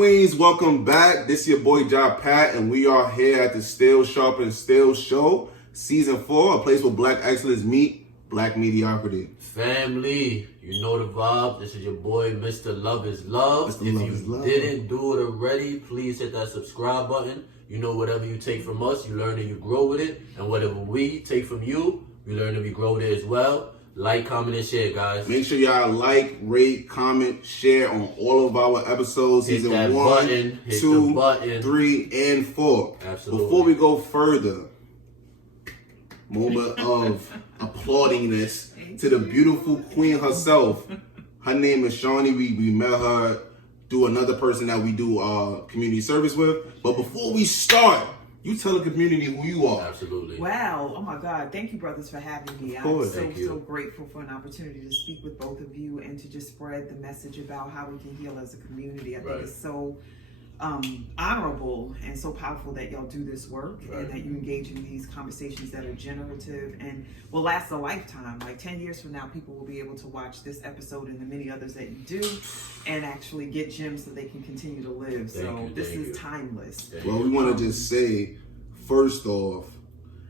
Queens, welcome back. This is your boy Ja Pat, and we are here at the Still Sharpn Still Show, Season 4, a place where black excellence meet black mediocrity. Family, you know the vibe. This is your boy, Mr. Love is Love. Mr. If Love you is Love. didn't do it already, please hit that subscribe button. You know whatever you take from us, you learn and you grow with it. And whatever we take from you, we learn and we grow with it as well. Like, comment, and share, guys. Make sure y'all like, rate, comment, share on all of our episodes. Hit Season that 1, button, hit 2, the button. 3, and 4. Absolutely. Before we go further, moment of applauding this to the beautiful queen herself. Her name is Shawnee. We met her through another person that we do community service with. But before we start, you tell the community who you are. Absolutely. Wow. Oh my God. Thank you, brothers, for having me. I'm course. so grateful for an opportunity to speak with both of you and to just spread the message about how we can heal as a community. I think it's so honorable and so powerful that y'all do this work and that you engage in these conversations that are generative and will last a lifetime. Like 10 years from now, people will be able to watch this episode and the many others that you do and actually get gems so they can continue to live. This is timeless. Well, we want to just say, first off,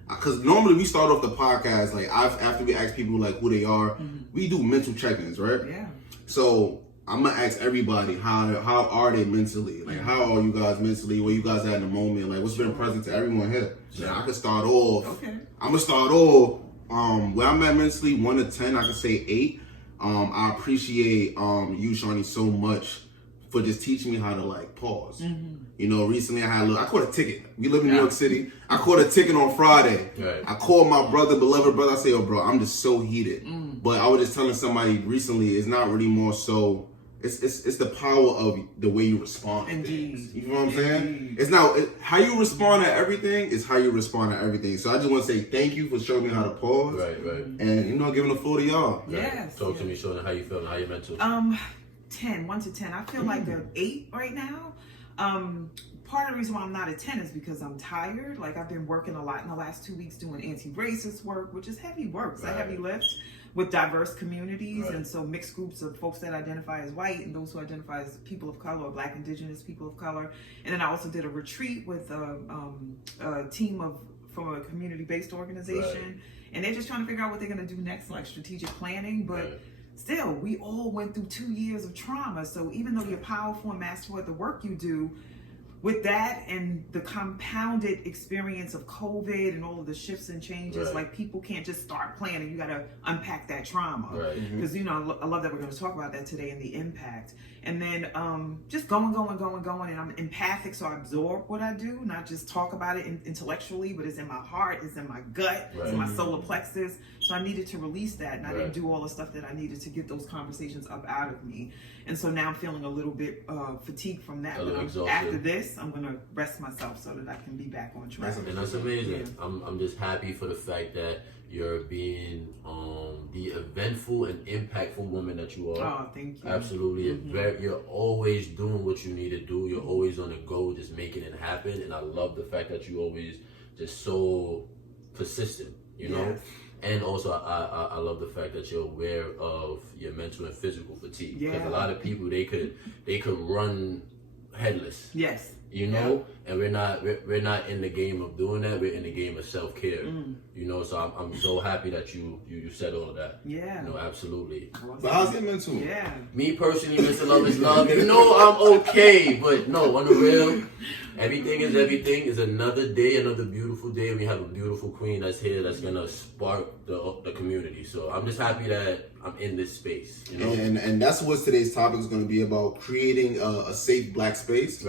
because normally we start off the podcast, like after we ask people like who they are, we do mental check-ins, right? Yeah. So I'm gonna ask everybody how are they mentally? Like how are you guys mentally? Where you guys at in the moment? Like what's been present to everyone here? So I can start off. Okay. I'm gonna start off where I'm at mentally, 1 to 10. I can say 8. I appreciate you, Shawnee, so much for just teaching me how to like pause. You know, recently I caught a ticket. We live in New York City. I caught a ticket on Friday. Right. I called my beloved brother. I say, "Oh, bro, I'm just so heated." But I was just telling somebody recently, it's not really more so. It's the power of the way you respond to things. You know what I'm saying? It's not how you respond to everything is how you respond to everything. So I just want to say thank you for showing me how to pause. Right. And giving the floor to y'all. Yes. Talk to me, Shawnee, how you feeling, how you mental? 10, 1 to 10. I feel like an 8 right now. Part of the reason why I'm not a 10 is because I'm tired. Like I've been working a lot in the last 2 weeks doing anti-racist work, which is heavy work. It's a heavy lift with diverse communities and so mixed groups of folks that identify as white and those who identify as people of color or black indigenous people of color. And then I also did a retreat with a team from a community-based organization. And they're just trying to figure out what they're going to do next, like strategic planning. But still, we all went through 2 years of trauma. So even though you're powerful and master at the work you do, with that and the compounded experience of COVID and all of the shifts and changes, like people can't just start planning. You got to unpack that trauma. Because, you know, I love that we're going to talk about that today and the impact. And then just going. And I'm empathic, so I absorb what I do, not just talk about it intellectually, but it's in my heart, it's in my gut, it's in my solar plexus. So I needed to release that, and I didn't do all the stuff that I needed to get those conversations up out of me. And so now I'm feeling a little bit fatigued from that. But after this, I'm going to rest myself so that I can be back on track. And that's amazing. I'm just happy for the fact that you're being the eventful and impactful woman that you are. Oh, thank you. Absolutely. You're always doing what you need to do. You're always on the go, just making it happen. And I love the fact that you always just so persistent, you know? And also, I love the fact that you're aware of your mental and physical fatigue. Because a lot of people, they could run headless. Yes. You know, and we're not in the game of doing that. We're in the game of self-care. You know, so I'm so happy that you said all of that. Yeah. You know, absolutely. But how's it mental? Yeah. Me personally, Mr. Love is Love. You know I'm okay, but no, on the real, everything is everything. It's another day, another beautiful day. We have a beautiful queen that's here that's gonna spark the community. So I'm just happy that I'm in this space. You know, and that's what today's topic is going to be about: creating a safe black space,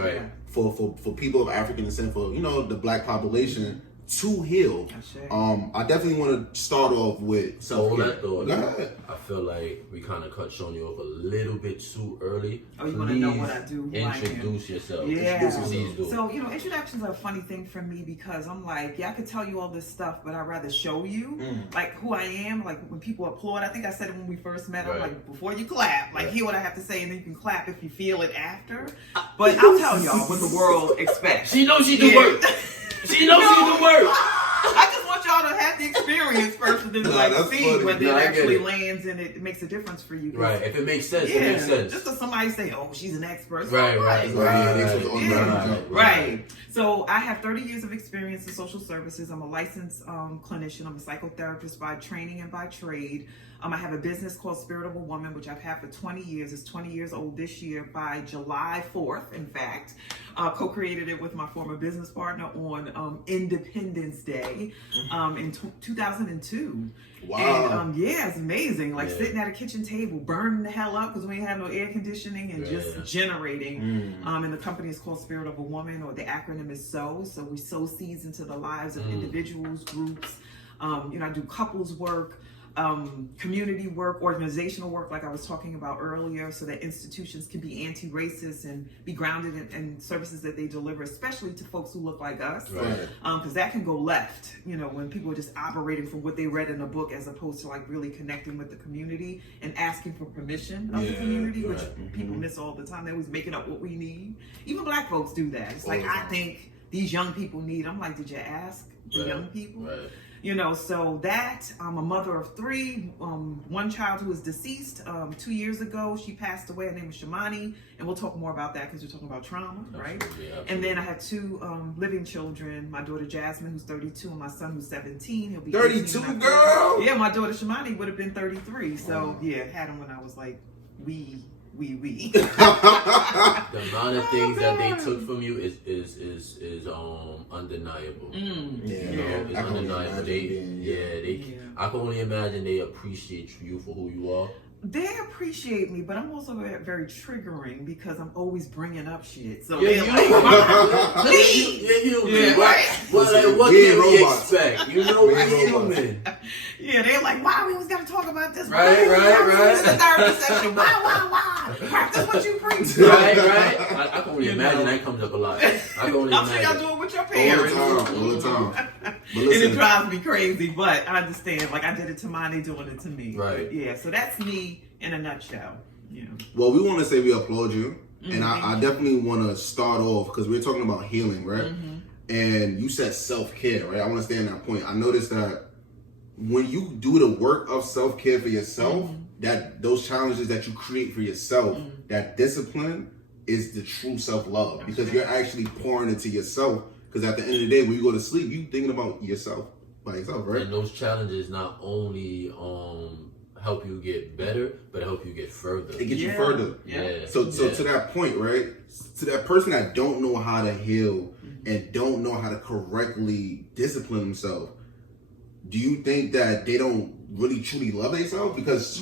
for people of African descent, for the black population to heal. I definitely want to start off with self-care. Go ahead. I feel like we kind of cut Shawnee off a little bit too early. Oh, you want to know what I do? Introduce yourself. Yeah. Please do. So, introductions are a funny thing for me because I'm like, I could tell you all this stuff, but I'd rather show you like who I am. Like when people applaud, I think I said it when we first met. I'm like, before you clap, like hear what I have to say, and then you can clap if you feel it after. But I'll tell y'all what the world expects. She knows she do work. She knows she do work. I just want y'all to have the experience first and then see whether it actually lands and it makes a difference for you. Right. If it makes sense, it makes sense. Just so somebody say, oh, she's an expert. Right. So I have 30 years of experience in social services. I'm a licensed clinician. I'm a psychotherapist by training and by trade. I have a business called Spirit of a Woman, which I've had for 20 years. It's 20 years old this year by July 4th, in fact. Co-created it with my former business partner on Independence Day in 2002. Wow. And it's amazing. Like sitting at a kitchen table, burning the hell up because we ain't have no air conditioning and just generating. And the company is called Spirit of a Woman, or the acronym is S.O.W. So we sow seeds into the lives of individuals, groups. I do couples work. Community work, organizational work, like I was talking about earlier, so that institutions can be anti-racist and be grounded in services that they deliver, especially to folks who look like us. Because that can go left, when people are just operating from what they read in a book as opposed to like really connecting with the community and asking for permission of the community, which people miss all the time. They're always making up what we need. Even Black folks do that. It's like, I think these young people need. I'm like, did you ask the young people? So that, I'm a mother of 3, one child who is deceased 2 years ago. She passed away. Her name was Shawnee, and we'll talk more about that because we're talking about trauma, right? Absolutely. And then I have 2 living children, my daughter Jasmine, who's 32, and my son, who's 17. He'll be 32, girl? Yeah, my daughter Shawnee would have been 33. So, had him when I was like, wee. The amount of things that they took from you is undeniable. It's undeniable. I can only imagine they appreciate you for who you are. They appreciate me, but I'm also very triggering because I'm always bringing up shit. So what can we expect? We're human. They're like, why we always got to talk about this? Right. The therapy session. Why? Practice what you preach. Right. I can only imagine that comes up a lot. I'm sure y'all do it with your parents. All the time. And it drives me crazy, but I understand. Like, I did it to mine, they doing it to me. Right. Yeah, so that's me in a nutshell. Well, we want to say we applaud you. And I definitely want to start off, because we're talking about healing, right? And you said self-care, right? I want to stay on that point. I noticed that when you do the work of self-care for yourself, that those challenges that you create for yourself, that discipline is the true self-love, because you're actually pouring into yourself. Because at the end of the day, when you go to sleep, you thinking about yourself by yourself, right? And those challenges not only help you get better, but help you get further. It gets you further. So to that point, right? To that person that don't know how to heal and don't know how to correctly discipline themselves, do you think that they don't really truly love themselves? Because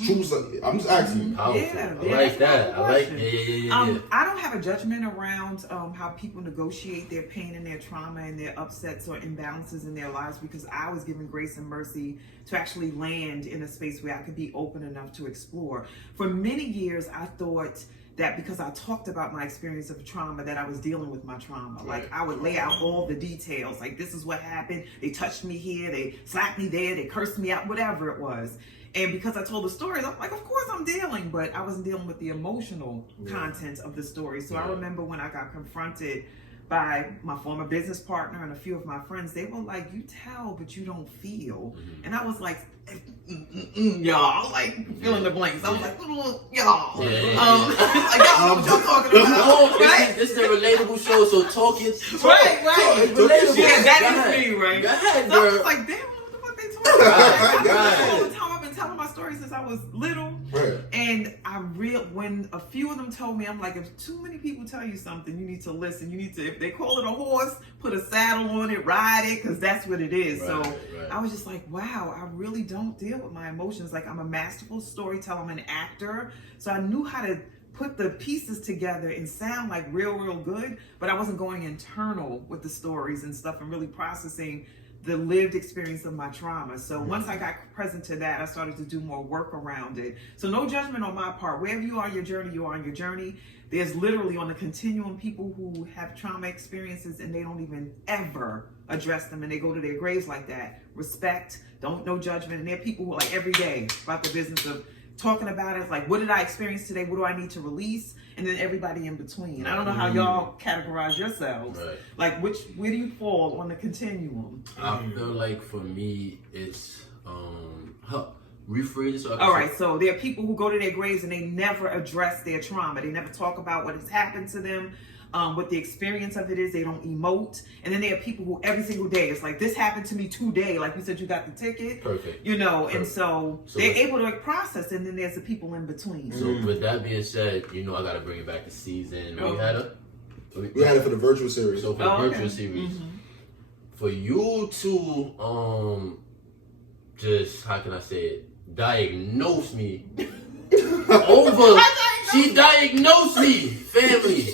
I'm just asking you. Powerful. I like that. I don't have a judgment around how people negotiate their pain and their trauma and their upsets or imbalances in their lives, because I was given grace and mercy to actually land in a space where I could be open enough to explore. For many years, I thought that because I talked about my experience of trauma, that I was dealing with my trauma. Like, I would lay out all the details. Like, this is what happened. They touched me here. They slapped me there. They cursed me out, whatever it was. And because I told the stories, I'm like, of course I'm dealing, but I wasn't dealing with the emotional content of the story. So I remember when I got confronted by my former business partner and a few of my friends, they were like, you tell, but you don't feel. And I was like, y'all, like fill in the blanks. I was like, y'all. Like, y'all know what y'all talking about, right? This is a relatable show, so talk it. Right. It's relatable. Yeah, that is me, right? Go ahead, so I was like, damn, what the fuck they talking about? All the time I've been telling my story since I was little. And when a few of them told me, I'm like, if too many people tell you something, you need to listen. You need to, if they call it a horse, put a saddle on it, ride it, because that's what it is. I was just like, wow, I really don't deal with my emotions. Like, I'm a masterful storyteller, I'm an actor. So I knew how to put the pieces together and sound like real good, but I wasn't going internal with the stories and stuff and really processing the lived experience of my trauma. So once I got present to that, I started to do more work around it. So no judgment on my part. Wherever you are on your journey, you are on your journey. There's literally on the continuum people who have trauma experiences and they don't even ever address them, and they go to their graves like that. Respect, no judgment. And there are people who are like every day about the business of talking about it as like, what did I experience today? What do I need to release? And then everybody in between. I don't know how y'all categorize yourselves. Right. Like, where do you fall on the continuum? I feel like for me, it's rephrase it so I can All right, so there are people who go to their graves and they never address their trauma. They never talk about what has happened to them, what the experience of it is. They don't emote. And then there are people who every single day, it's like, this happened to me today. Like you said, you got the ticket. Perfect. You know, Perfect. And so they're able to process, and then there's the people in between. So with that being said, you know, I got to bring it back to season. We had it for the virtual series. So for the virtual series, for you to just, how can I say it, diagnose me over, she diagnosed me, family,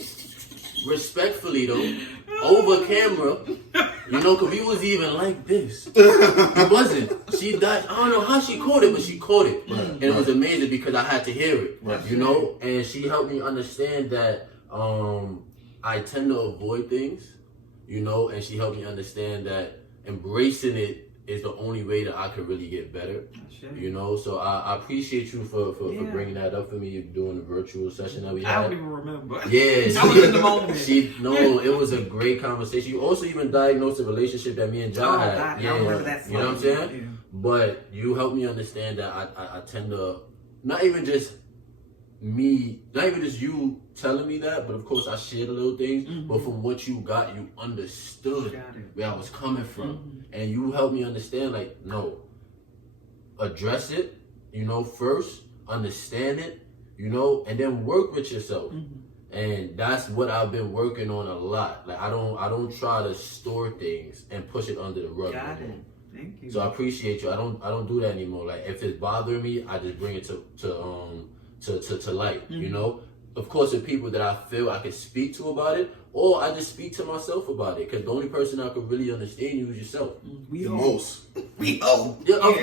respectfully though, over camera, you know, because we was even like this. It wasn't. She died. I don't know how she caught it, but she caught it. And it was amazing because I had to hear it, you know, and she helped me understand that I tend to avoid things, you know, and she helped me understand that embracing it is the only way that I could really get better, you know. So I appreciate you for bringing that up for me, doing the virtual session that we had. I don't even remember. Yeah, I was in the moment. It was a great conversation. You also even diagnosed the relationship that me and John had. God, yeah, I remember that. You know what I'm saying? Yeah. But you helped me understand that I tend to not even just you telling me that, but of course I shared a little things, but from what you got, you understood where I was coming from. And you helped me understand, like, no, address it, you know, first, understand it, you know, and then work with yourself. And that's what I've been working on a lot. Like, I don't try to store things and push it under the rug. Got it. Thank you. So I appreciate you. I don't do that anymore. Like, if it's bothering me, I just bring it to light, you know. Of course, the people that I feel I can speak to about it, or I just speak to myself about it, because the only person that could really understand you is yourself. We most. We hope. Yeah, of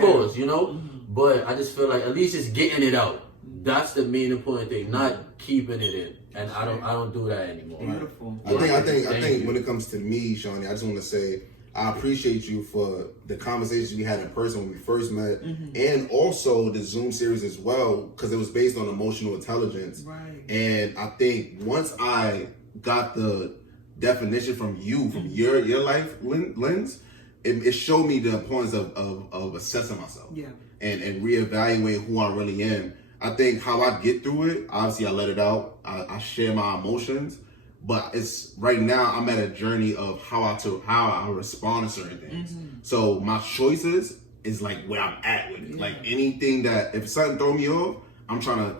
course, you know. But I just feel like at least just getting it out. That's the main important thing, not keeping it in. And I don't do that anymore. Beautiful. I think when it comes to me, Shawnee, I just want to say I appreciate you for the conversations we had in person when we first met, and also the Zoom series as well, because it was based on emotional intelligence. Right. And I think once I got the definition from you, from your life lens, it showed me the importance of assessing myself. Yeah. And reevaluating who I really am. I think how I get through it, obviously I let it out. I share my emotions. But it's right now I'm at a journey of how I respond to certain things. So my choices is like where I'm at with it. Like anything that if something throw me off, I'm trying to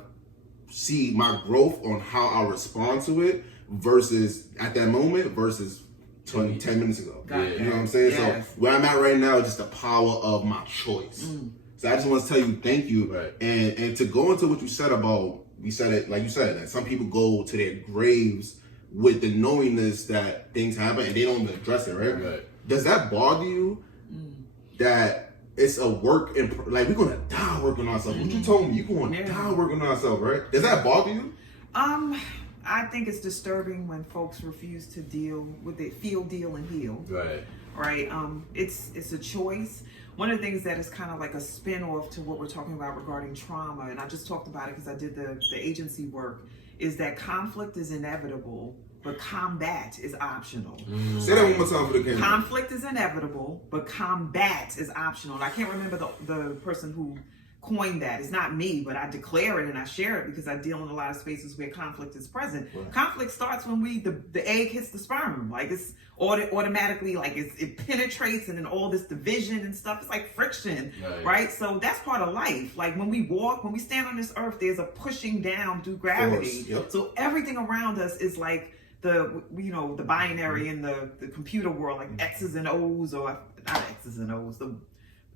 see my growth on how I respond to it versus at that moment versus 10 minutes ago. You know what I'm saying? Yes. So where I'm at right now is just the power of my choice. So I just want to tell you thank you. Right. And to go into what you said about, you said it like you said, that some people go to their graves with the knowingness that things happen and they don't even address it, right? Does that bother you that it's a work in, like we're gonna die working on ourselves? What you told me, you're gonna die working on ourselves, right? Does that bother you? I think it's disturbing when folks refuse to deal with it, feel, deal, and heal. Right. It's a choice. One of the things that is kind of like a spin-off to what we're talking about regarding trauma, and I just talked about it because I did the agency work, is that conflict is inevitable, but combat is optional. Say that one more time for the camera. Conflict is inevitable, but combat is optional. And I can't remember the person who coined that. It's not me, but I declare it and I share it because I deal in a lot of spaces where conflict is present. Conflict starts when the egg hits the sperm. Like it's automatically, like it penetrates, and then all this division and stuff. It's like friction, right? So that's part of life. Like when we walk, when we stand on this earth, there's a pushing down through gravity. So everything around us is like the binary in the computer world, like X's and O's, or not X's and O's,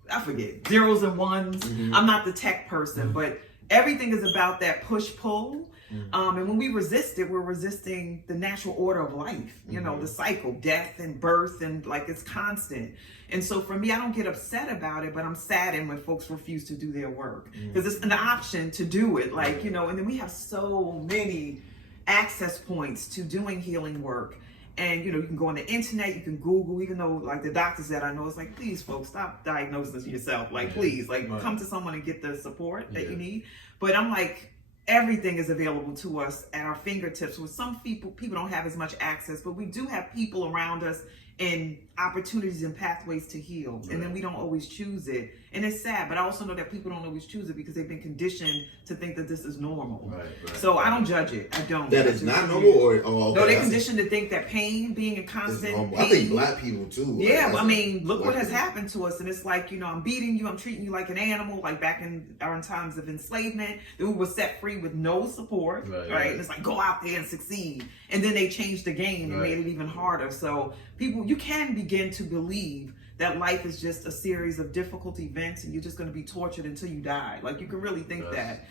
I forget, zeros and ones. I'm not the tech person, but everything is about that push-pull. And when we resist it, we're resisting the natural order of life, you know, the cycle, death and birth, and like it's constant. And so for me, I don't get upset about it, but I'm saddened when folks refuse to do their work because it's an option to do it. And then we have so many access points to doing healing work. And you can go on the internet, you can Google, even though like the doctors that I know, it's like, please folks, stop diagnosing this yourself. Like, please, like come to someone and get the support that you need. But I'm like, everything is available to us at our fingertips. With some people don't have as much access, but we do have people around us and opportunities and pathways to heal. And then we don't always choose it. And it's sad, but I also know that people don't always choose it because they've been conditioned to think that this is normal. So I don't judge it. I don't. That is not normal, or okay, no, they're conditioned to think that pain, being in constant pain. I think black people too. Yeah, I mean, look what has happened to us. And it's like, I'm beating you, I'm treating you like an animal, like back in our times of enslavement. Then we were set free with no support, right? And it's like, go out there and succeed. And then they changed the game and made it even harder. So people, you can begin to believe that life is just a series of difficult events and you're just going to be tortured until you die. Like, you can really think that.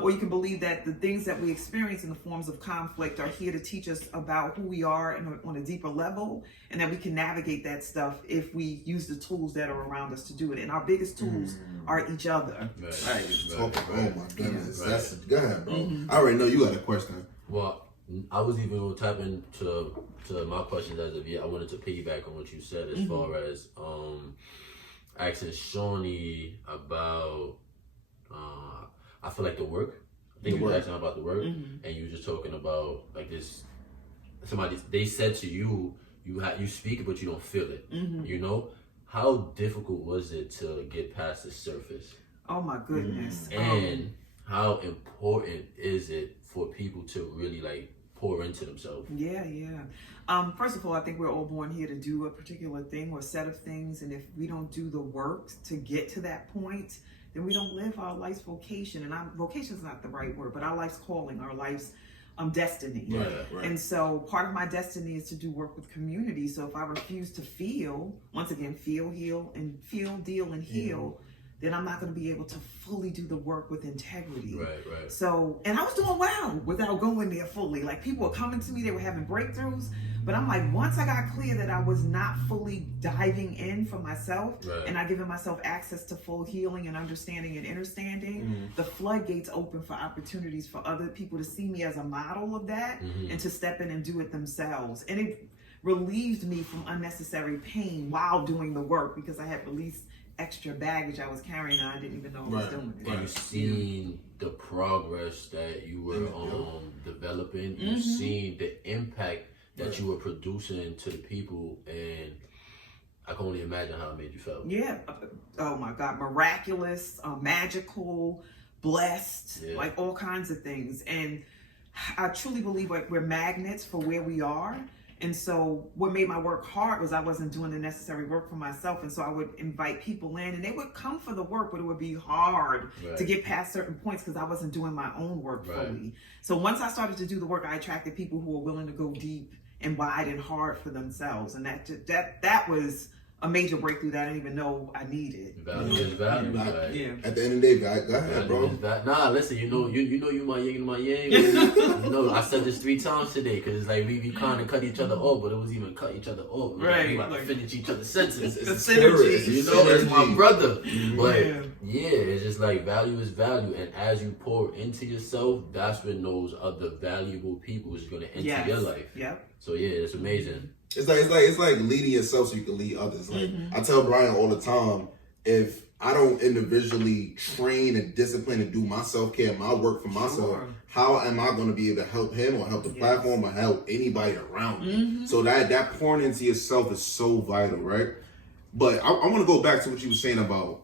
Or you can believe that the things that we experience in the forms of conflict are here to teach us about who we are on a deeper level, and that we can navigate that stuff if we use the tools that are around us to do it. And our biggest tools are each other. Oh my goodness. Go ahead, bro. I already know you got a question. Well, I was even going to tap into my questions as of yet. I wanted to piggyback on what you said as far as asking Shawnee about, I feel like the work. I think you were asking about the work, and you were just talking about like this. They said to you, you speak it, but you don't feel it. How difficult was it to get past the surface? Oh my goodness. And how important is it for people to really like pour into themselves? First of all, I think we're all born here to do a particular thing or set of things, and if we don't do the work to get to that point, then we don't live our life's vocation. And vocation is not the right word, but our life's calling, our life's destiny. And so part of my destiny is to do work with community. So if I refuse to feel, once again, feel, heal, and feel, deal, and heal, then I'm not going to be able to fully do the work with integrity. So, and I was doing well without going there fully. Like, people were coming to me, they were having breakthroughs, but I'm like, once I got clear that I was not fully diving in for myself and not giving myself access to full healing and understanding and understanding, the floodgates open for opportunities for other people to see me as a model of that and to step in and do it themselves. And it relieved me from unnecessary pain while doing the work, because I had released extra baggage I was carrying and I didn't even know I was doing it. And you've seen the progress that you were developing. You've seen the impact that you were producing to the people, and I can only imagine how it made you feel. Oh my God, miraculous, magical, blessed, like all kinds of things. And I truly believe like we're magnets for where we are. And so what made my work hard was I wasn't doing the necessary work for myself. And so I would invite people in and they would come for the work, but it would be hard to get past certain points because I wasn't doing my own work fully. So once I started to do the work, I attracted people who were willing to go deep and wide and hard for themselves. And that was a major breakthrough that I didn't even know I needed. Value is value. At the end of the day, go ahead, bro. Nah, listen, you know you my yin and my yang. I said this 3 times today because it's like we kind of cut each other off, but it was even cut each other off. We about to finish each other's sentences. The synergy. It's my brother. But it's just like value is value, and as you pour into yourself, that's when those other valuable people is going to enter your life. So it's amazing. It's like leading yourself so you can lead others. Like I tell Brian all the time, if I don't individually train and discipline and do my self-care, my work for myself, how am I going to be able to help him or help the platform or help anybody around me? So that pouring into yourself is so vital, right? But I want to go back to what you were saying about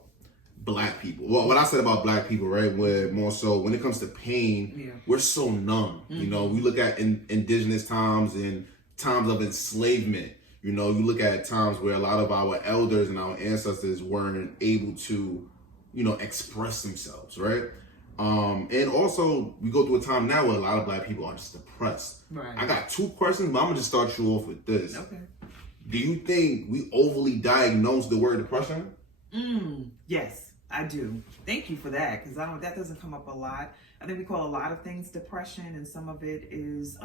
Black people. Well, what I said about Black people, right? Where more so when it comes to pain, we're so numb. You know, we look at indigenous times and times of enslavement. You know, you look at times where a lot of our elders and our ancestors weren't able to, express themselves, right? And also we go through a time now where a lot of Black people are just depressed. I got 2 questions, but I'm gonna just start you off with this. Do you think we overly diagnose the word depression? Yes, I do. Thank you for that, because that doesn't come up a lot. I think we call a lot of things depression, and some of it is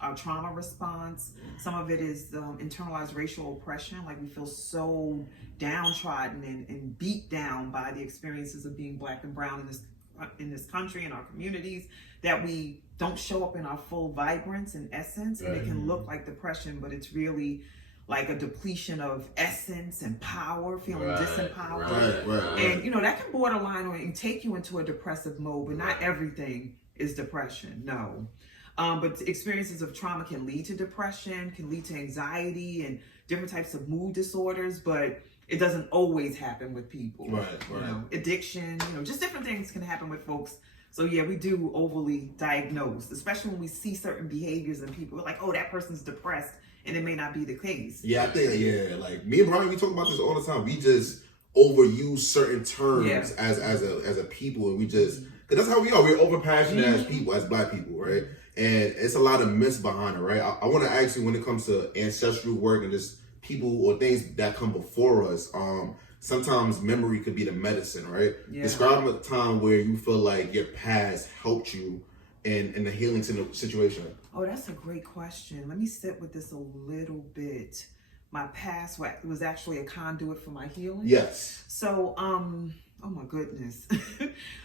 our trauma response. Some of it is internalized racial oppression, like we feel so downtrodden and beat down by the experiences of being Black and brown in this country, in our communities, that we don't show up in our full vibrance and essence, and it can look like depression, but it's really like a depletion of essence and power, feeling disempowered. Right. And you know, that can borderline or take you into a depressive mode, but not everything is depression, no. But experiences of trauma can lead to depression, can lead to anxiety and different types of mood disorders, but it doesn't always happen with people. Right. You know, addiction, you know, just different things can happen with folks. So yeah, we do overly diagnose, especially when we see certain behaviors in people. We're like, oh, that person's depressed, and it may not be the case. Yeah, I think, like me and Brian, we talk about this all the time. We just overuse certain terms as a people, and we just, because that's how we are. We're over passionate as people, as Black people, right? And it's a lot of myths behind it, right? I want to ask you, when it comes to ancestral work and just people or things that come before us, sometimes memory could be the medicine, right? Yeah. Describe a time where you feel like your past helped you in the healing situation. Oh, that's a great question. Let me sit with this a little bit. My past was actually a conduit for my healing. Yes. So, oh my goodness.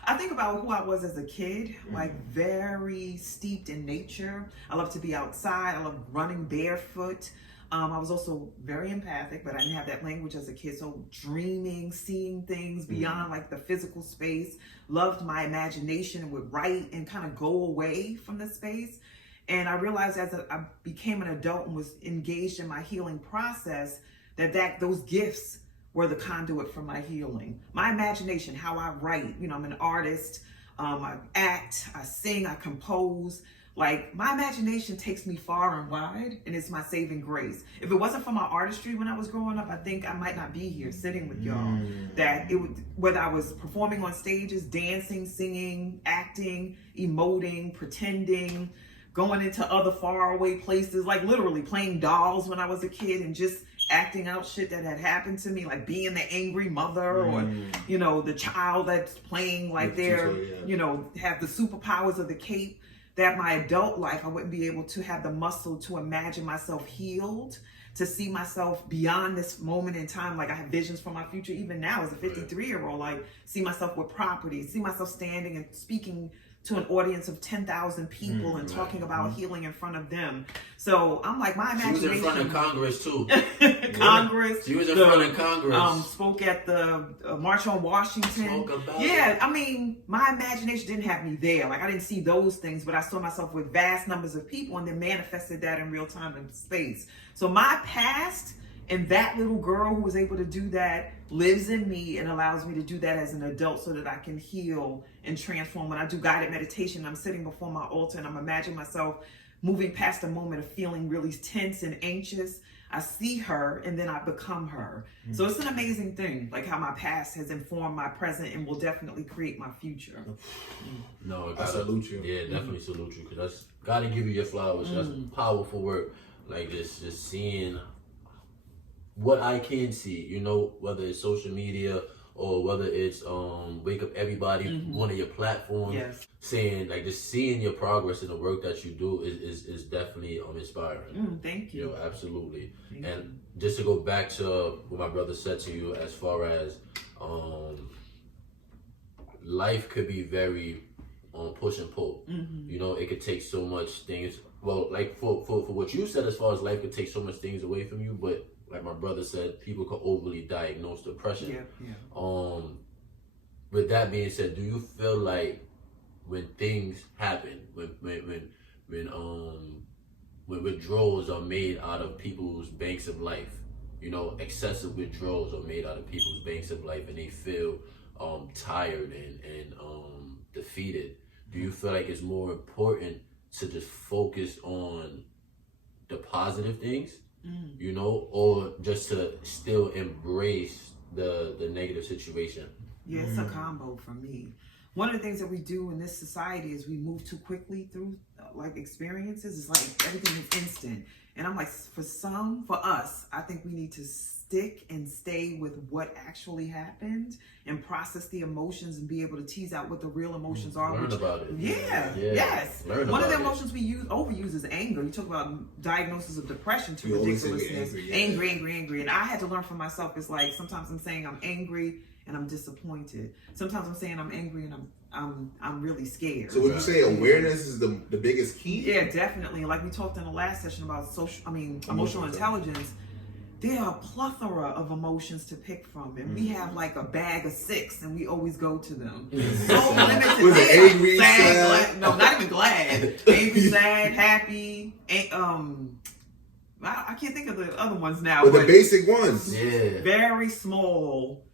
I think about who I was as a kid, like very steeped in nature. I love to be outside. I love running barefoot. I was also very empathic, but I didn't have that language as a kid. So dreaming, seeing things beyond like the physical space, loved my imagination and would write and kind of go away from the space. And I realized as I became an adult and was engaged in my healing process, that those gifts were the conduit for my healing. My imagination, how I write, you know, I'm an artist, I act, I sing, I compose. Like, my imagination takes me far and wide, and it's my saving grace. If it wasn't for my artistry when I was growing up, I think I might not be here sitting with y'all. That it would, whether I was performing on stages, dancing, singing, acting, emoting, pretending, going into other faraway places, like literally playing dolls when I was a kid and just acting out shit that had happened to me, like being the angry mother or, you know, the child that's playing like they're, you know, have the superpowers of the cape. That my adult life, I wouldn't be able to have the muscle to imagine myself healed, to see myself beyond this moment in time. Like, I have visions for my future, even now as a 53-year-old, like see myself with property, see myself standing and speaking to an audience of 10,000 people and talking about healing in front of them. So I'm like, my imagination. She was in front of Congress too. Congress. She was in front of Congress. Spoke at the March on Washington. I mean, my imagination didn't have me there. Like, I didn't see those things, but I saw myself with vast numbers of people and then manifested that in real time and space. So my past and that little girl who was able to do that lives in me and allows me to do that as an adult so that I can heal and transform. When I do guided meditation, I'm sitting before my altar and I'm imagining myself moving past a moment of feeling really tense and anxious. I see her and then I become her. So it's an amazing thing, like how my past has informed my present and will definitely create my future. No, I salute you. Yeah, definitely salute you, because that's gotta give you your flowers. That's powerful work. Like just seeing what I can see, you know, whether it's social media or whether it's Wake Up Everybody, one of your platforms, saying, like, just seeing your progress in the work that you do is definitely inspiring. Thank you. You know, absolutely. And just to go back to what my brother said to you, as far as life could be very push and pull. You know, it could take so much things. Well, like for what you said, as far as life could take so much things away from you, but like my brother said, people could overly diagnose depression. With that being said, do you feel like when things happen, when withdrawals are made out of people's banks of life, you know, excessive withdrawals are made out of people's banks of life, and they feel tired and defeated, do you feel like it's more important to just focus on the positive things, you know, or just to still embrace the negative situation? Yeah, it's a combo for me. One of the things that we do in this society is we move too quickly through like experiences. It's like everything is instant. And I'm like, for us, I think we need to stick and stay with what actually happened and process the emotions and be able to tease out what the real emotions are. Learn about it. Yes. One of the emotions we overuse is anger. You talk about diagnosis of depression to ridiculousness. Angry. And I had to learn for myself, it's like sometimes I'm saying I'm angry and I'm disappointed. Sometimes I'm saying I'm angry and I'm I'm really scared. So would you say awareness is the biggest key? Yeah, definitely. Like we talked in the last session about emotional intelligence. There are a plethora of emotions to pick from, and we have like a bag of 6, and we always go to them. So limited. Was it angry, sad? Glad, no, not even glad. Angry, sad, happy. I can't think of the other ones now. But the basic ones. Yeah. Very small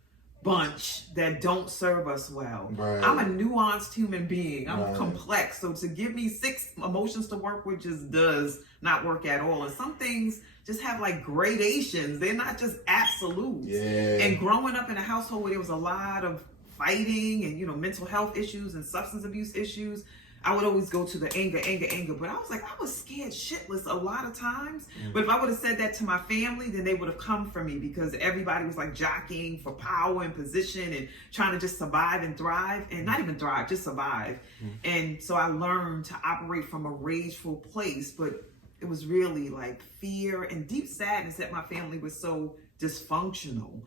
bunch that don't serve us well. Right. I'm a nuanced human being. I'm complex. So to give me 6 emotions to work with just does not work at all. And some things just have like gradations. They're not just absolutes. Yeah. And growing up in a household where there was a lot of fighting and, mental health issues and substance abuse issues, I would always go to the anger. But I was like, I was scared shitless a lot of times. But if I would have said that to my family, then they would have come for me because everybody was like jockeying for power and position and trying to just survive and thrive, and not even thrive, just survive. And so I learned to operate from a rageful place, but it was really like fear and deep sadness that my family was so dysfunctional.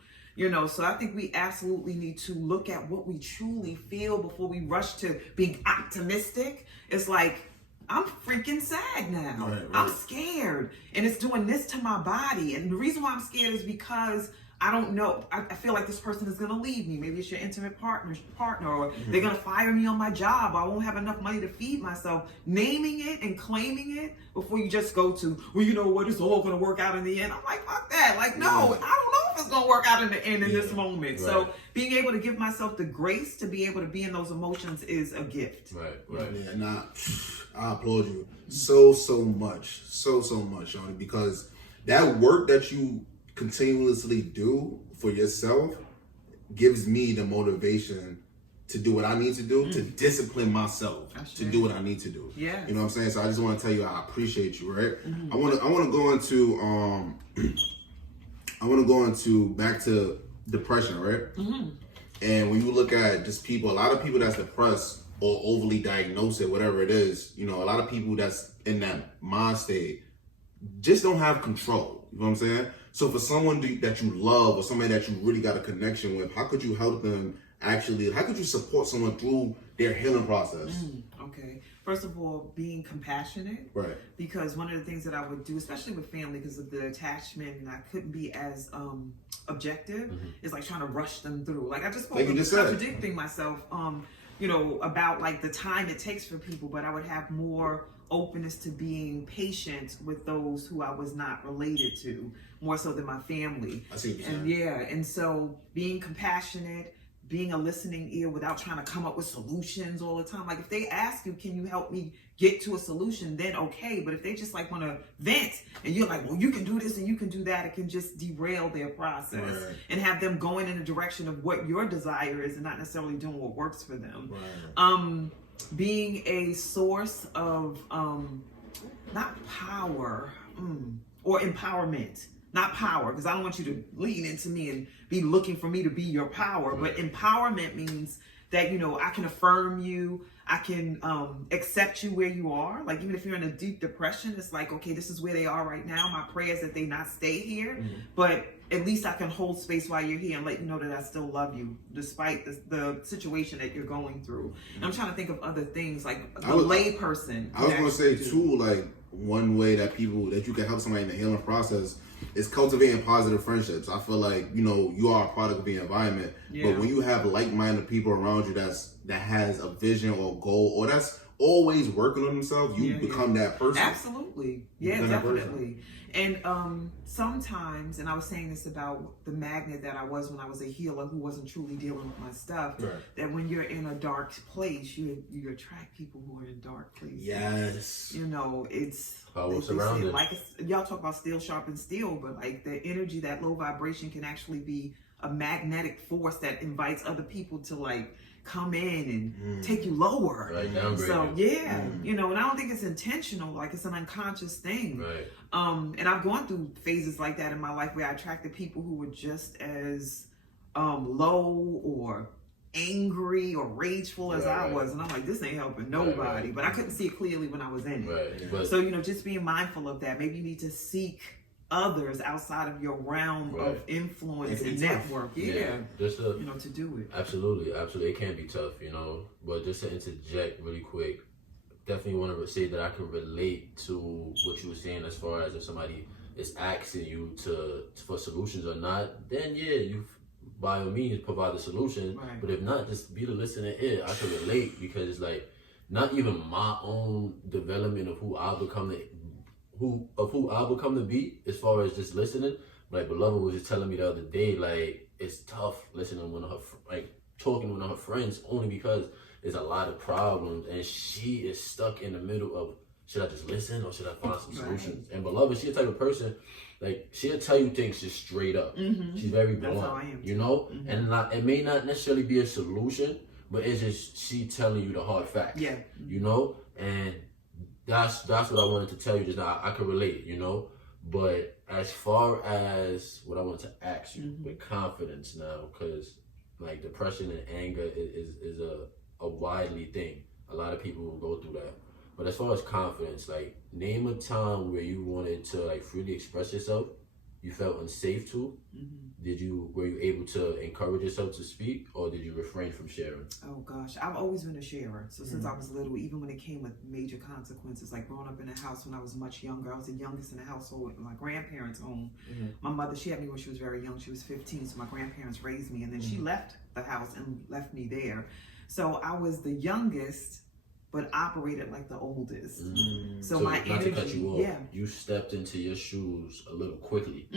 So I think we absolutely need to look at what we truly feel before we rush to being optimistic. It's like, I'm freaking sad now. Right. I'm scared. And it's doing this to my body. And the reason why I'm scared is because I don't know. I feel like this person is going to leave me. Maybe it's your intimate partner, or they're going to fire me on my job. I won't have enough money to feed myself. Naming it and claiming it before you just go to, well, you know what, it's all going to work out in the end. I'm like, fuck that. Like, no, I don't know if it's going to work out in the end in this moment. Right. So being able to give myself the grace to be able to be in those emotions is a gift. Right. Yeah, nah, I applaud you so much, Shawnee, because that work that you continuously do for yourself gives me the motivation to do what I need to do, to discipline myself to do what I need to do. Yeah. You know what I'm saying? So I just want to tell you I appreciate you, right? I want to go into back to depression, right? And when you look at just people, a lot of people that's depressed or overly diagnosed it, whatever it is, a lot of people that's in that mind state just don't have control. You know what I'm saying? So for someone that you love or somebody that you really got a connection with, how could you help them how could you support someone through their healing process? Okay. First of all, being compassionate. Right. Because one of the things that I would do, especially with family, because of the attachment, and I couldn't be as objective, is like trying to rush them through. Like I just spoke contradicting myself, about like the time it takes for people, but I would have more openness to being patient with those who I was not related to, more so than my family. I see what you're saying. And so being compassionate, being a listening ear without trying to come up with solutions all the time. Like if they ask you, can you help me get to a solution, then okay. But if they just like want to vent and you're like, well, you can do this and you can do that, it can just derail their process and have them going in a direction of what your desire is and not necessarily doing what works for them. Being a source of not power or empowerment. Not power, because I don't want you to lean into me and be looking for me to be your power. But empowerment means that, I can affirm you. I can accept you where you are. Like, even if you're in a deep depression, it's like, okay, this is where they are right now. My prayer is that they not stay here. But at least I can hold space while you're here and let you know that I still love you, despite the situation that you're going through. And I'm trying to think of other things, like a lay person. I was going to say, too, like, one way that you can help somebody in the healing process is cultivating positive friendships. I feel like, you are a product of the environment, but when you have like-minded people around you that has a vision or goal, or that's always working on themselves, you become that person. Absolutely. Yeah, definitely. And sometimes, and I was saying this about the magnet that I was when I was a healer who wasn't truly dealing with my stuff, that when you're in a dark place, you attract people who are in dark places. Yes. It's power surrounded. Like y'all talk about steel sharpens steel, but like the energy, that low vibration can actually be a magnetic force that invites other people to like come in and take you lower. Right, downgrade. So and I don't think it's intentional, like it's an unconscious thing. Right. And I've gone through phases like that in my life where I attracted people who were just as low or angry or rageful as I was, and I'm like, this ain't helping nobody. But I couldn't see it clearly when I was in it. Right. So just being mindful of that. Maybe you need to seek others outside of your realm Right. of influence It can and be tough. network. Just to, You know, to do it. absolutely. It can be tough, you know. But just to interject really quick, definitely want to say that I can relate to what you were saying as far as if somebody is asking you for solutions or not, then yeah, you by all means provide the solution. Right. But if not, just be the listening ear. I can relate because it's like not even my own development of who I'll become to be as far as just listening. Like Beloved was just telling me the other day, like it's tough listening to one of her talking to one of her friends only because there's a lot of problems and she is stuck in the middle of should I just listen or should I find some solutions? And Beloved, she's the type of person like she'll tell you things just straight up. Mm-hmm. She's very That's blunt, how I am, you know, mm-hmm. and it may not necessarily be a solution, but it's just she telling you the hard facts. Yeah, you know, and that's what I wanted to tell you just now. I could relate, you know, but as far as what I wanted to ask you with confidence now, because like depression and anger is a widely thing. A lot of people will go through that. But as far as confidence, like name a time where you wanted to like freely express yourself, you felt unsafe to. Were you able to encourage yourself to speak, or did you refrain from sharing? Oh gosh, I've always been a sharer. So since I was little, even when it came with major consequences, like growing up in a house when I was much younger, I was the youngest in the household in my grandparents' home. My mother, she had me when she was very young. She was 15, so my grandparents raised me, and then she left the house and left me there. So I was the youngest, but operated like the oldest. So my not energy, to cut you off, you stepped into your shoes a little quickly.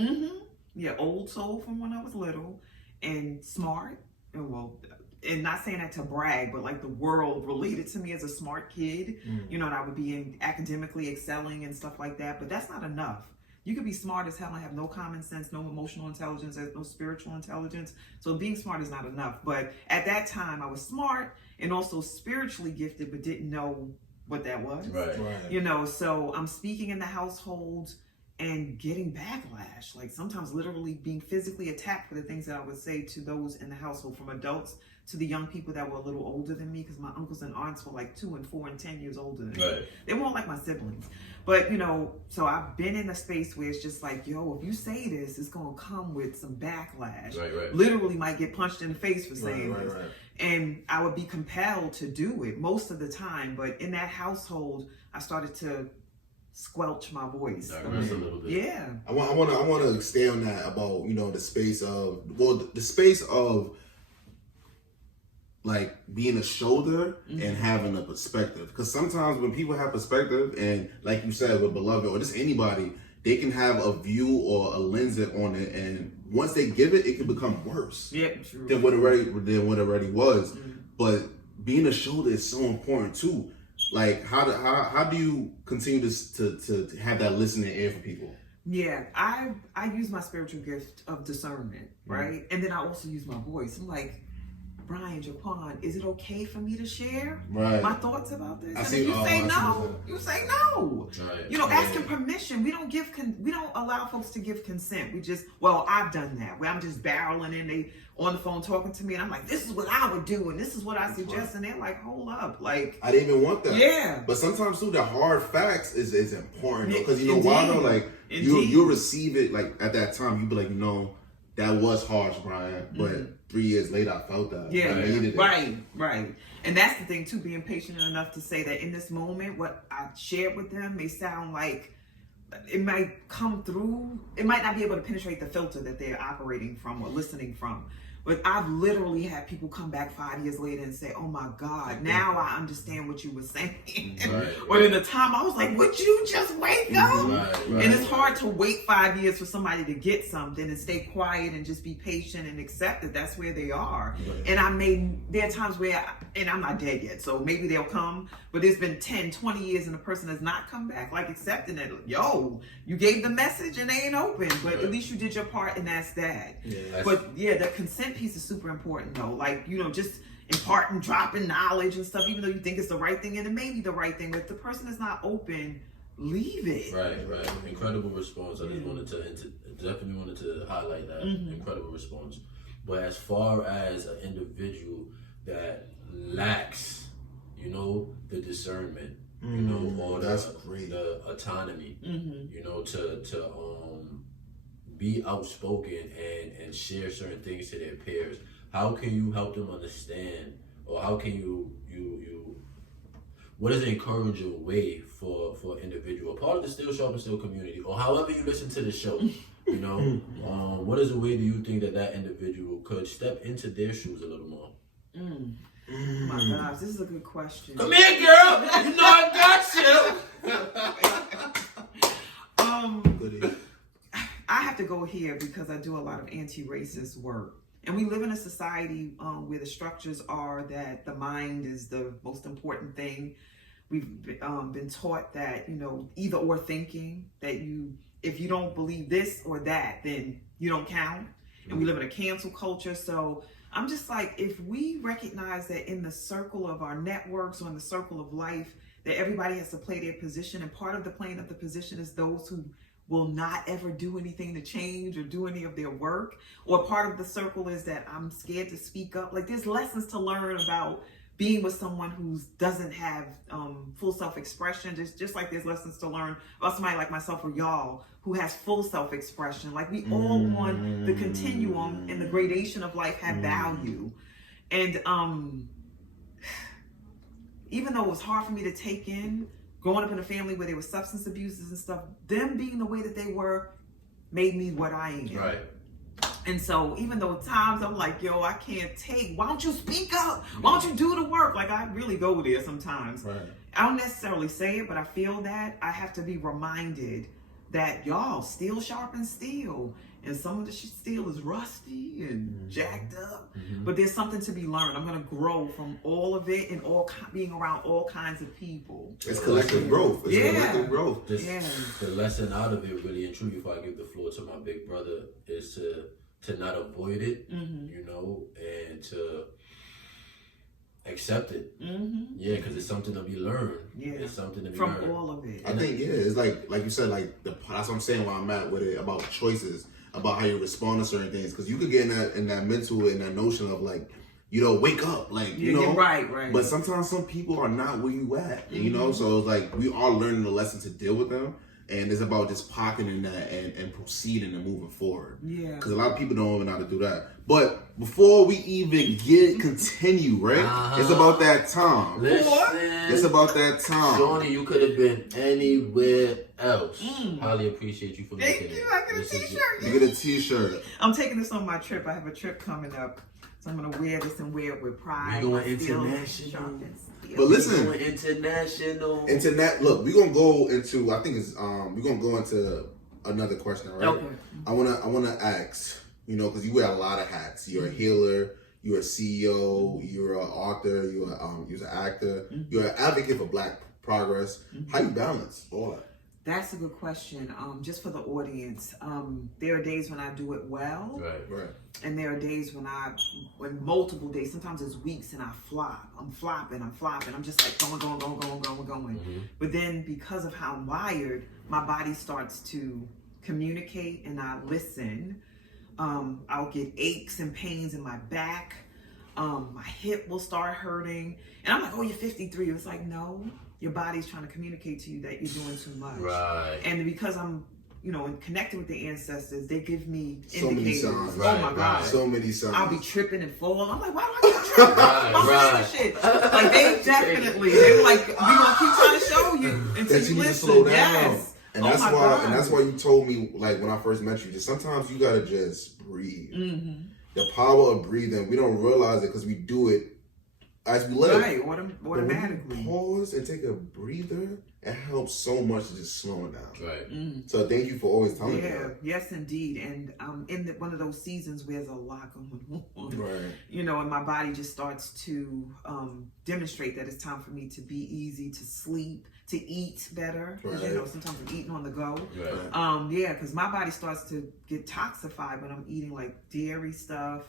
Yeah, old soul from when I was little, and smart, and well, and not saying that to brag, but like the world related to me as a smart kid, you know, and I would be academically excelling and stuff like that, but that's not enough. You could be smart as hell and have no common sense, no emotional intelligence, no spiritual intelligence. So being smart is not enough. But at that time, I was smart and also spiritually gifted, but didn't know what that was. Right. You know, so I'm speaking in the household and getting backlash, like sometimes literally being physically attacked for the things that I would say to those in the household, from adults to the young people that were a little older than me, because my uncles and aunts were like 2 and 4 and 10 years older than me. They weren't like my siblings. But, you know, so I've been in a space where it's just like, yo, if you say this, it's going to come with some backlash. Literally might get punched in the face for saying this. And I would be compelled to do it most of the time. But in that household, I started to squelch my voice. Digress a little bit. Yeah. I want to stay on that about, you know, the space of like being a shoulder and having a perspective. Because sometimes when people have perspective, and like you said with Beloved or just anybody, they can have a view or a lens on it, and once they give it, it can become worse than what it already was. But being a shoulder is so important too. Like how do you continue to have that listening ear for people? Yeah, I use my spiritual gift of discernment, right? And then I also use my voice. I'm like, Brian, Jaquan, is it okay for me to share my thoughts about this? And if you say no, you say no. You know, asking permission. We don't allow folks to give consent. We just, well, I've done that where I'm just barreling in, they on the phone talking to me, and I'm like, this is what I would do, and this is what I suggest, and they're like, hold up, like I didn't even want that. Yeah. But sometimes too, the hard facts is important because you know why though? Like you'll receive it like at that time, you be like, no, that was harsh, Brian, but 3 years later, I felt that. Yeah, I needed it. Right. And that's the thing too, being patient enough to say that in this moment, what I shared with them may sound like it might come through. It might not be able to penetrate the filter that they're operating from or listening from. But I've literally had people come back 5 years later and say, oh my God, now I understand what you were saying. But in the time, I was like, would you just wake up? And it's hard to wait 5 years for somebody to get something and stay quiet and just be patient and accept that that's where they are. And there are times where, and I'm not dead yet, so maybe they'll come, but it's been 10, 20 years and the person has not come back, like accepting it. Yo, you gave the message and they ain't open, but at least you did your part and that's that. But yeah, the consent piece is super important though. Like, you know, just imparting, dropping knowledge and stuff, even though you think it's the right thing, and it may be the right thing, but if the person is not open, leave it. Right. Incredible response. I just definitely wanted to highlight that. Incredible response. But as far as an individual that lacks, you know, the discernment, you know, or that's great. the autonomy, you know, to be outspoken and share certain things to their peers. How can you help them understand, or how can you what is an encouraging way for individual, part of the Still Sharp and Still community, or however you listen to the show, you know, what is a way do you think that individual could step into their shoes a little more? My gosh, this is a good question. Come here, girl. You know I got you. I have to go here because I do a lot of anti-racist work. And we live in a society where the structures are that the mind is the most important thing. We've been taught that, you know, either or thinking, that if you don't believe this or that, then you don't count. And we live in a cancel culture. So I'm just like, if we recognize that in the circle of our networks or in the circle of life, that everybody has to play their position, and part of the playing of the position is those who will not ever do anything to change or do any of their work, or part of the circle is that I'm scared to speak up. Like, there's lessons to learn about being with someone who doesn't have full self-expression, just like there's lessons to learn about somebody like myself or y'all who has full self-expression. Like, we all on the continuum and the gradation of life have value. And even though it was hard for me to take in, growing up in a family where there was substance abuses and stuff, them being the way that they were made me what I am. Right. And so even though at times I'm like, yo, I can't take, why don't you speak up? Why don't you do the work? Like, I really go there sometimes. Right. I don't necessarily say it, but I feel that I have to be reminded that y'all, steel sharpens steel. And some of the steel is rusty and jacked up. But there's something to be learned. I'm going to grow from all of it and being around all kinds of people. It's collective growth. It's collective growth. The lesson out of it, really and truly, before I give the floor to my big brother, is to not avoid it, you know, and to accept it. Yeah, because it's something to be learned. Yeah, it's something to be learned. From all of it. I think, it's like you said, like that's what I'm saying where I'm at with it, about choices, about how you respond to certain things, because you could get in that mental, in that notion of like, you know, wake up, like, you know, right. But sometimes some people are not where you at, you know. So it's like we are learning the lesson to deal with them, and it's about just pocketing that and proceeding and moving forward. Yeah, because a lot of people don't even know how to do that. But before we even continue, right? It's about that time. Listen, it's about that time. Shawnee, you could have been anywhere else. Highly appreciate you for making it. Thank you. I get a t-shirt. You get a t-shirt. I'm taking this on my trip. I have a trip coming up, so I'm gonna wear this and wear it with pride. We're going international. But listen, we're international. Look, we're gonna go into. I think it's. We're gonna go into another question, right? Okay. I wanna ask. You know, because you wear a lot of hats. You're a healer. You're a CEO. You're an author. You're an actor. You're an advocate for Black progress. How you balance all that? That's a good question. Just for the audience, there are days when I do it well, right, and there are days when multiple days, sometimes it's weeks, and I flop. I'm flopping. I'm just like going. But then because of how I'm wired, my body starts to communicate, and I listen. I'll get aches and pains in my back. My hip will start hurting, and I'm like, "Oh, you're 53." It's like, no. Your body's trying to communicate to you that you're doing too much. Right. And because I'm, you know, connected with the ancestors, they give me so indicators. Many signs. Oh my God. So many signs. I'll be tripping and falling. I'm like, why do I keep tripping? I'm saying shit. Like, they're like, we gonna keep trying to show you until that you need listen. To slow down. Yes. And that's why you told me, like, when I first met you, just sometimes you gotta just breathe. The power of breathing, we don't realize it because we do it as we live. Right, automatically. When you pause and take a breather, it helps so much to just slowing down. Right. So thank you for always telling me that. Yes, indeed. And in one of those seasons where there's a lot going on, right? You know, and my body just starts to demonstrate that it's time for me to be easy, to sleep, to eat better. Because you know, sometimes I'm eating on the go. Right. Because my body starts to get toxified when I'm eating like dairy stuff,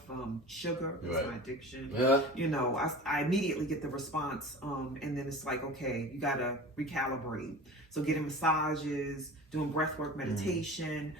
sugar. That's my addiction. Yeah. You know, I immediately get the response, and then it's like, okay, you gotta recalibrate. So getting massages, doing breathwork meditation,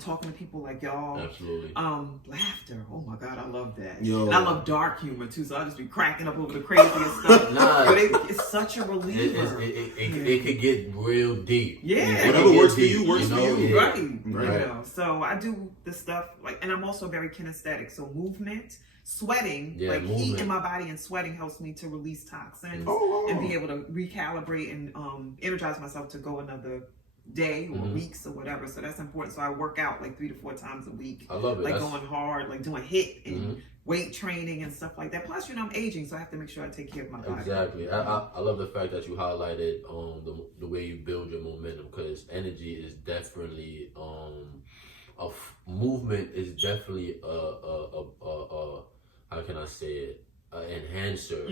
talking to people like y'all. Absolutely. Laughter. Oh my God, I love that. Yo. And I love dark humor too, so I'll just be cracking up over the craziest stuff. But it's such a reliever. It could get real deep. Yeah. Whatever works for you, works for you. Yeah. Right. Right. You know, so I do the stuff like, and I'm also very kinesthetic. So movement, sweating, heat in my body and sweating helps me to release toxins and be able to recalibrate and energize myself to go another day or weeks or whatever. So that's important. So I work out like 3 to 4 times a week. I love it. Like going hard, like doing HIIT and weight training and stuff like that. Plus, I'm aging, so I have to make sure I take care of my body. Exactly. I love the fact that you highlighted the way you build your momentum, because energy is definitely movement is definitely how can I say it? Enhancer,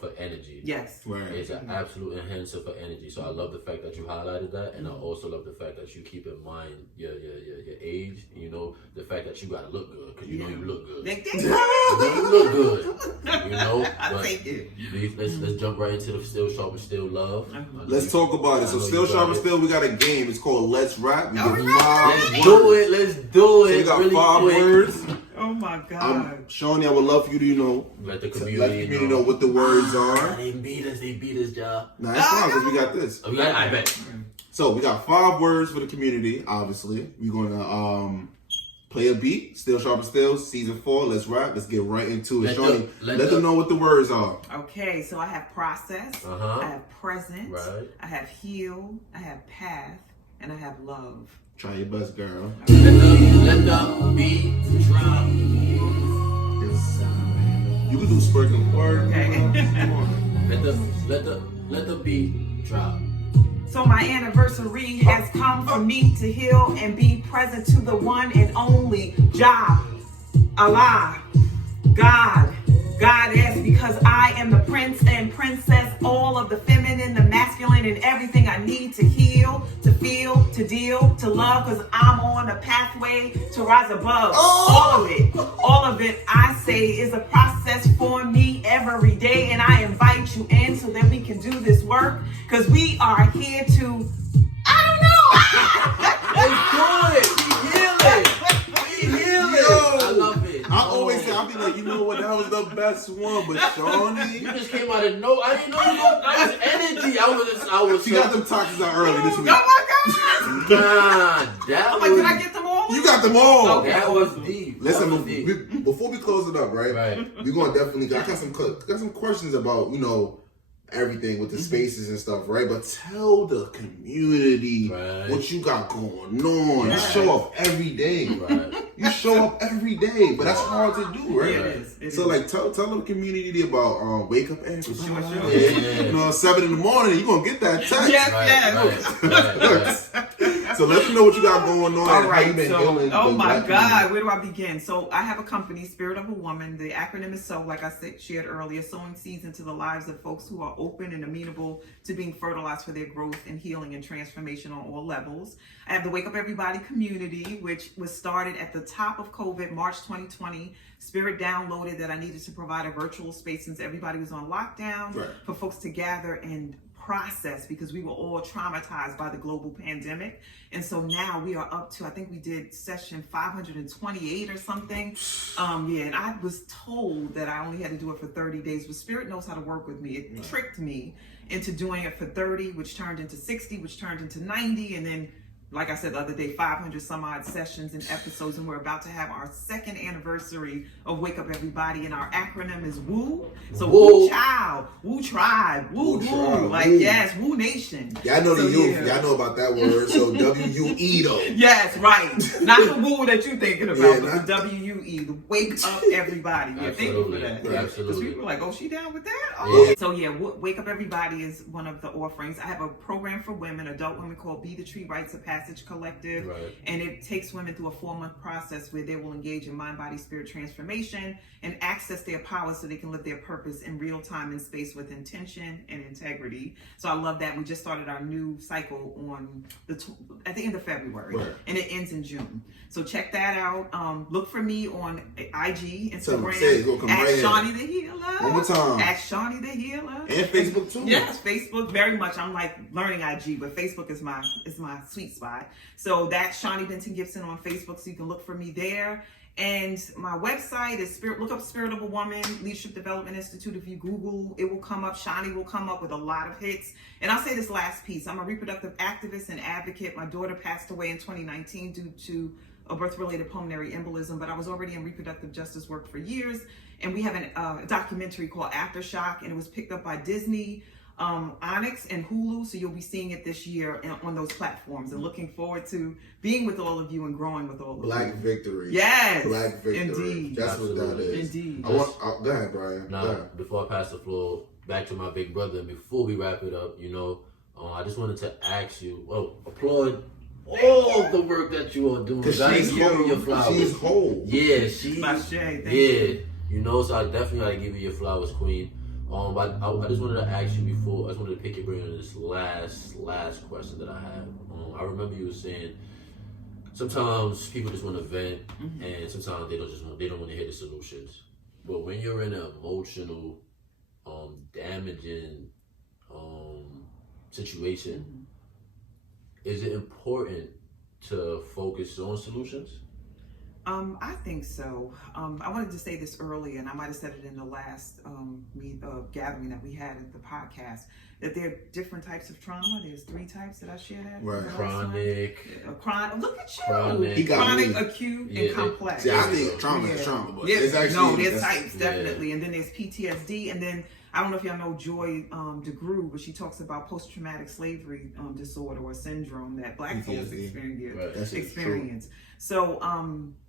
for energy. Yes. Right. It's an absolute enhancer for energy. So I love the fact that you highlighted that, and I also love the fact that you keep in mind your age. The fact that you gotta look good, because you look good. You look good. I take it. Let's jump right into the Still Sharp and Still Love. Let's talk about it. So Still Sharp and Still, we got a game. It's called Let's Rap. We get 5 Let's words. Let's do it. So we got really 5 quick. words. Oh my God. Shawnee, I would love for you to, Let the let the community community know what the words are. They beat us, y'all. Nah, that's fine, because we got this. I bet. So we got 5 words for the community, obviously. We're gonna play a beat, Still Sharp and Still, season 4, let's rap. Let's get right into it. Shawnee, let them know what the words are. Okay, so I have process, I have present, Right. I have heal, I have path, and I have love. Try your best, girl. Let the beat drop. You can do spoken word. Okay. Come on. Let the beat drop. So my anniversary has come for me to heal and be present to the one and only Jah, Allah, God, Goddess, because I am the prince and princess, all of the feminine, the masculine, and everything I need to heal, to feel, to deal, to love, because I'm on a pathway to rise above. All of it, I say, is a process for me every day, and I invite you in so that we can do this work, because we are here to, Let's do it. We heal it. I love it. I always say, I'll be like, you know what, that was the best one, but Shawnee, You just came out of no. I didn't know that was energy. I was. she got them toxins out early this week. oh my God! Nah, that I'm was. like, did I get them all? You got them all. Okay. That was deep. Listen, That was deep. before we close it up, right? We're gonna definitely. I got some questions about everything with the spaces and stuff, right? But tell the community what you got going on. You show up every day, Right. You show up every day, but that's hard to do, right? Yeah, it is. So like, tell the community about wake up every Sure. Yeah. 7 in the morning. You gonna get that text. Yes, Right. So let them know what you got going on. All and how right, you been so, healing oh the my black God, where do I begin? So I have a company, Spirit of a Woman. The acronym is S.O.W, like I shared earlier, sowing seeds into the lives of folks who are open and amenable to being fertilized for their growth and healing and transformation on all levels. I have the Wake Up Everybody community, which was started at the top of COVID, March 2020. Spirit downloaded that I needed to provide a virtual space since everybody was on lockdown for folks to gather and process, because we were all traumatized by the global pandemic. And so now we are up to, I think we did session 528 or something. And I was told that I only had to do it for 30 days, but Spirit knows how to work with me. It tricked me into doing it for 30, which turned into 60, which turned into 90, and then, like I said the other day, 500 some odd sessions and episodes, and we're about to have our 2nd anniversary of Wake Up Everybody, and our acronym is WOO. So Woo Child, Woo Tribe, Woo Woo, like Woo. Yes, Woo Nation. Y'all know the So, youth. yeah. Y'all know about that word. So W-U-E though. Yes, right. Not the woo that you're thinking about, Yeah, but the W-U-E, the Wake Up Everybody. Yeah, thank you for that. Absolutely. Because people were like, oh, she down with that? Yeah. Oh. So yeah, Wake Up Everybody is one of the offerings. I have a program for women, adult women, called Be the Tree Rites of Passage Collective. Right. And it takes women through a 4-month process where they will engage in mind, body, spirit transformation and access their power so they can live their purpose in real time and space with intention and integrity. So I love that. We just started our new cycle on at the end of February, and it ends in June. So check that out. Look for me on IG, Instagram, at Shawnee the Healer. One more time. At Shawnee the Healer. And Facebook too. Yes, Facebook very much. I'm like learning IG, but Facebook is my sweet spot. slide. So that's Shawnee Gibson on Facebook, so you can look for me there. And my website is look up Spirit of a Woman, Leadership Development Institute. If you Google, it will come up. Shawnee will come up with a lot of hits. And I'll say this last piece. I'm a reproductive activist and advocate. My daughter passed away in 2019 due to a birth-related pulmonary embolism, but I was already in reproductive justice work for years. And we have a documentary called Aftershock, and it was picked up by Disney, Onyx, and Hulu. So you'll be seeing it this year on those platforms, and looking forward to being with all of you and growing with all of you. Black victory. Yes. Black victory. Indeed. That's what that is. Indeed. Go ahead, Brian. Now, before I pass the floor back to my big brother, and before we wrap it up, I just wanted to ask you, applaud all the work that you are doing. Because she's whole. Your flowers. She's whole. Yeah, she's. Thank you. So I definitely gotta give you your flowers, Queen. But I just wanted to ask you before. I just wanted to pick your brain on this last question that I have. I remember you were saying sometimes people just want to vent, and sometimes they don't want to hear the solutions. But when you're in an emotional, damaging situation, is it important to focus on solutions? I think so. I wanted to say this earlier, and I might have said it in the last gathering that we had at the podcast, that there are different types of trauma. There's 3 types that I shared. Right. Chronic. Look at you. Chronic, acute, and complex. See, I think trauma is trauma, but it's actually... No, there's types, definitely. And then there's PTSD, and then I don't know if y'all know Joy DeGruy, but she talks about post-traumatic slavery disorder or syndrome that Black folks experience. So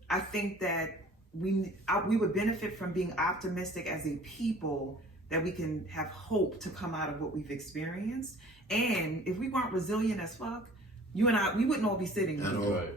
I think that we would benefit from being optimistic as a people, that we can have hope to come out of what we've experienced. And if we weren't resilient as fuck, you and I, we wouldn't all be sitting here.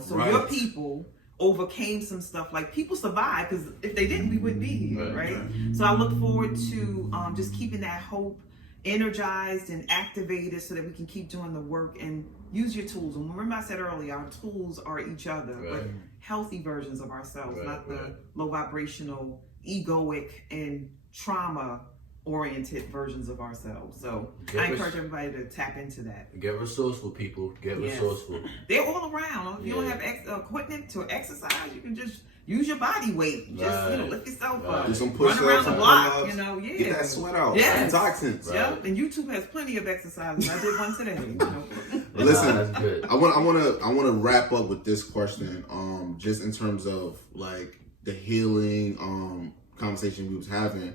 So your people overcame some stuff. Like, people survived, because if they didn't, we wouldn't be here, right? So I look forward to just keeping that hope energized and activated, so that we can keep doing the work and use your tools. And remember, I said earlier, our tools are each other, but healthy versions of ourselves, not the low vibrational, egoic, and trauma-oriented versions of ourselves. So I encourage everybody to tap into that. Get resourceful, people. Get resourceful. They're all around. If you don't have equipment to exercise, you can just use your body weight. Just lift yourself up. Do some push-ups, run around the block. Get that sweat out. Toxins. Yep. And YouTube has plenty of exercises. I did one today. Listen, that's good. I want to wrap up with this question. Just in terms of like the healing conversation we was having.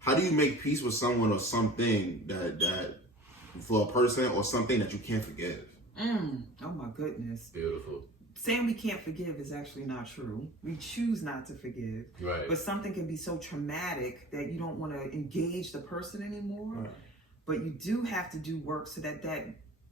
How do you make peace with someone or something that for a person or something that you can't forgive? Oh my goodness. Beautiful. Saying we can't forgive is actually not true. We choose not to forgive. Right. But something can be so traumatic that you don't want to engage the person anymore. Right. But you do have to do work so that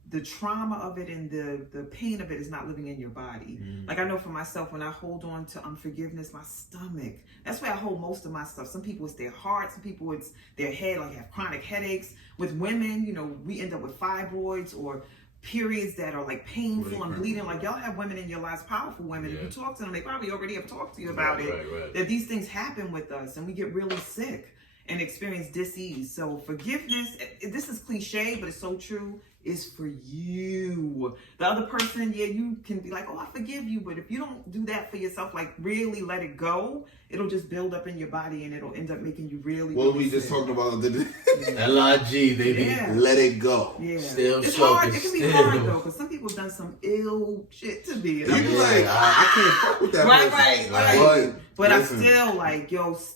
the trauma of it and the pain of it is not living in your body. Like, I know for myself, when I hold on to unforgiveness, my stomach, that's where I hold most of my stuff. Some people it's their heart, some people it's their head, like have chronic headaches. With women, we end up with fibroids or periods that are like painful and bleeding. Like, y'all have women in your lives, powerful women. If you talk to them, they probably already have talked to you about it. That these things happen with us and we get really sick and experience dis-ease. So forgiveness, this is cliche, but it's so true, is for you. The other person, you can be like, oh, I forgive you. But if you don't do that for yourself, like really let it go, it'll just build up in your body and it'll end up making you really we just talked about the LIG, baby. Let it go. It's hard. It can be hard though, because some people have done some ill shit to me. And you be like, I can't fuck with that person. Right. But I still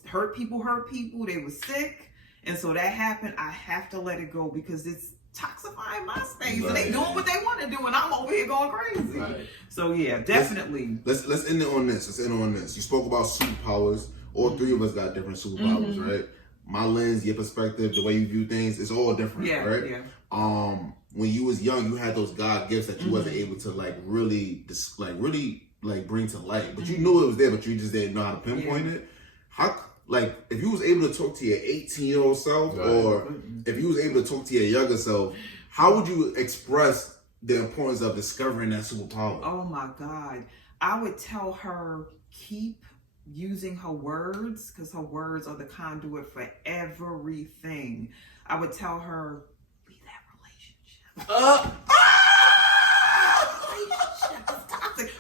hurt people. They were sick. And so that happened. I have to let it go because it's toxifying my space and they doing what they want to do and I'm over here going crazy. So definitely. Let's end it on this. You spoke about superpowers. All 3 of us got different superpowers, right? My lens, your perspective, the way you view things, it's all different, right? When you was young, you had those God gifts that you wasn't able to really bring to light. But you knew it was there, but you just didn't know how to pinpoint it. If you was able to talk to your 18-year-old self, or if you was able to talk to your younger self, how would you express the importance of discovering that superpower? Oh my God. I would tell her, keep using her words, because her words are the conduit for everything. I would tell her, leave that relationship.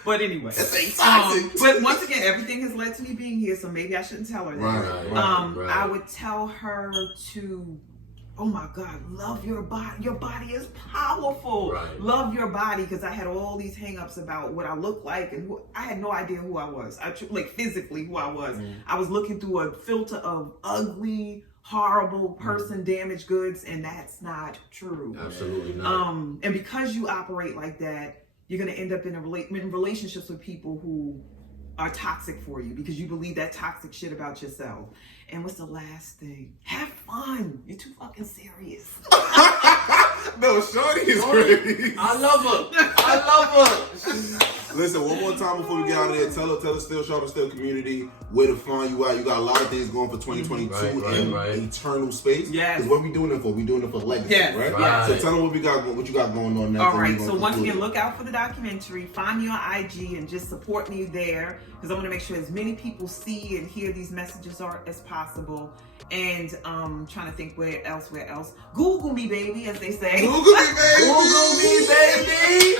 But anyway, but once again, everything has led to me being here, so maybe I shouldn't tell her that. Right. I would tell her to, oh my God, love your body. Your body is powerful. Right. Love your body, because I had all these hang-ups about what I looked like, and I had no idea who I was. Like physically who I was. I was looking through a filter of ugly, horrible person, damaged goods, and that's not true. Absolutely not. And because you operate like that, you're gonna end up in relationships with people who are toxic for you because you believe that toxic shit about yourself. And what's the last thing? Have fun. You're too fucking serious. No, Shawnee is crazy. I love her. Listen, one more time before we get out of there, tell the Still Sharpn Still community where to find you at. You got a lot of things going for 2022 in eternal space. Yes. Because what we doing it for? We doing it for legacy, right? Right. So tell them what you got going on now. All right. So once again, look out for the documentary. Find me on IG and just support me there, because I want to make sure as many people see and hear these messages as possible. And trying to think where else. Google me, baby, as they say. Google me, baby. Google me, baby.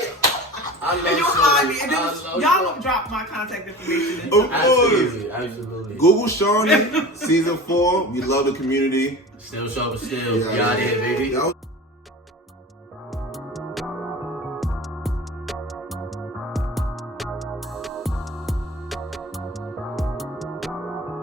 And you'll find me. And then y'all will drop my contact information. Of course. Absolutely. Google Shawnee, season 4. We love the community. Still Sharpn Still. We out here, baby.